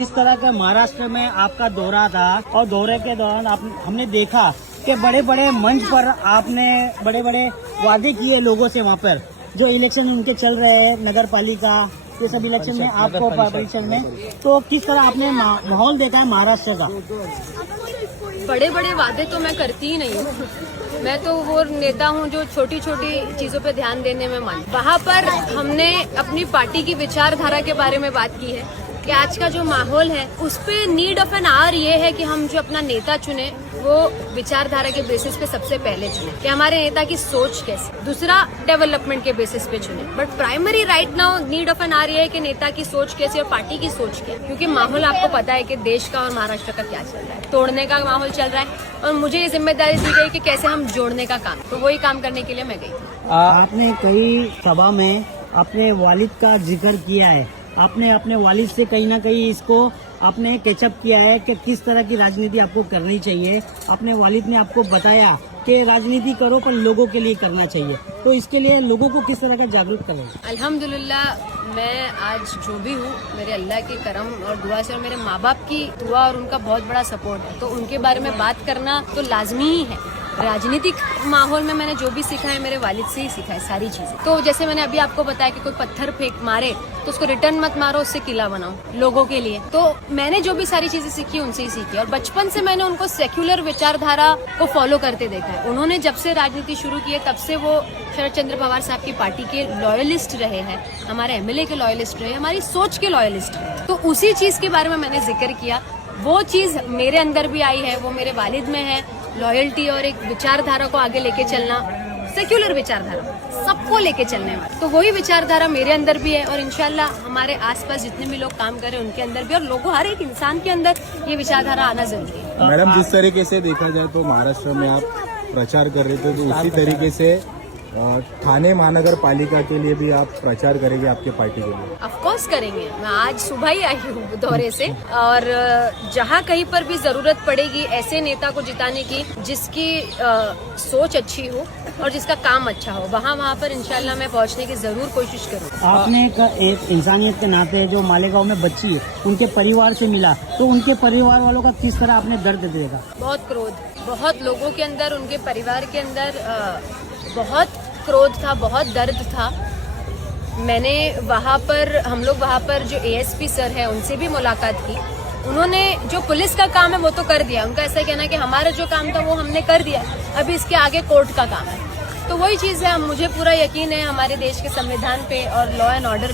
इस तरह का महाराष्ट्र में आपका दौरा था और दौरे के दौरान हमने देखा कि बड़े बड़े मंच पर आपने बड़े बड़े वादे किए लोगों से वहाँ पर जो इलेक्शन उनके चल रहे हैं नगर पालिका ये सब इलेक्शन में आपको परिषद में तो किस तरह आपने माहौल देखा है महाराष्ट्र का। बड़े बड़े वादे तो मैं करती ही नहीं हूँ। मैं तो वो नेता हूँ जो छोटी छोटी चीजों पे ध्यान देने में मन। वहाँ पर हमने अपनी पार्टी की विचारधारा के बारे में बात की है कि आज का जो माहौल है उस पे नीड ऑफ एन आवर ये है कि हम जो अपना नेता चुने वो विचारधारा के बेसिस पे सबसे पहले चुने कि हमारे नेता की सोच कैसी, दूसरा डेवलपमेंट के बेसिस पे चुने। But primary right now need of an hour ये है कि नेता की सोच कैसी और पार्टी की सोच क्या, क्योंकि माहौल आपको पता है कि देश का और महाराष्ट्र का क्या चल रहा है। तोड़ने का माहौल चल रहा है और मुझे ये जिम्मेदारी दी गई कि कैसे हम जोड़ने का काम, तो वही काम करने के लिए मैं गई। आपने कई सभा में अपने वालिद का जिक्र किया है, आपने अपने वालिद से कहीं ना कहीं इसको आपने कैचअप किया है कि किस तरह की राजनीति आपको करनी चाहिए। अपने वालिद ने आपको बताया कि राजनीति करो पर लोगों के लिए करना चाहिए, तो इसके लिए लोगों को किस तरह का जागरूक करें। अल्हम्दुलिल्लाह मैं आज जो भी हूँ मेरे अल्लाह के करम और दुआ से और मेरे माँ बाप की दुआ और उनका बहुत बड़ा सपोर्ट है, तो उनके बारे में बात करना तो लाजमी ही है। राजनीतिक माहौल में मैंने जो भी सीखा है मेरे वालिद से ही सीखा है सारी चीजें। तो जैसे मैंने अभी आपको बताया कि कोई पत्थर फेंक मारे तो उसको रिटर्न मत मारो, उससे किला बनाओ लोगों के लिए। तो मैंने जो भी सारी चीजें सीखी उनसे ही सीखी और बचपन से मैंने उनको सेक्युलर विचारधारा को फॉलो करते देखा है। उन्होंने जब से राजनीति शुरू की है तब से वो शरद चंद्र पवार साहब की पार्टी के लॉयलिस्ट रहे हैं, हमारे एमएलए के लॉयलिस्ट रहे, हमारी सोच के लॉयलिस्ट रहे। तो उसी चीज के बारे में मैंने जिक्र किया, वो चीज मेरे अंदर भी आई है, वो मेरे वालिद में है। लॉयल्टी और एक विचारधारा को आगे लेके चलना, सेक्युलर विचारधारा सबको लेके चलने वाला, तो वही विचारधारा मेरे अंदर भी है और इंशाल्लाह हमारे आसपास जितने भी लोग काम कर रहे हैं उनके अंदर भी, और लोगों हर एक इंसान के अंदर ये विचारधारा आना जरूरी है। मैडम जिस तरीके से देखा जाए तो महाराष्ट्र में आप प्रचार कर रहे थे, तो उसी तरीके से ठाणे महानगर पालिका के लिए भी आप प्रचार करेंगे आपके पार्टी के लिए? ऑफ कोर्स करेंगे। मैं आज सुबह ही आई हूँ दौरे से और जहाँ कहीं पर भी जरूरत पड़ेगी ऐसे नेता को जिताने की जिसकी सोच अच्छी हो और जिसका काम अच्छा हो, वहाँ पर इंशाल्लाह मैं पहुँचने की जरूर कोशिश करूँ। आपने एक इंसानियत के नाते जो मालेगांव में बच्ची है उनके परिवार से मिला, तो उनके परिवार वालों का किस तरह आपने दर्द देखा? बहुत क्रोध, बहुत लोगों के अंदर, उनके परिवार के अंदर बहुत क्रोध था, बहुत दर्द था। मैंने हम लोग वहाँ पर जो एएसपी सर है उनसे भी मुलाकात की। उन्होंने जो पुलिस का काम है वो तो कर दिया, उनका ऐसा कहना है कि हमारा जो काम था वो हमने कर दिया, अभी इसके आगे कोर्ट का काम है। तो वही चीज़ है, मुझे पूरा यकीन है हमारे देश के संविधान पे और लॉ एंड ऑर्डर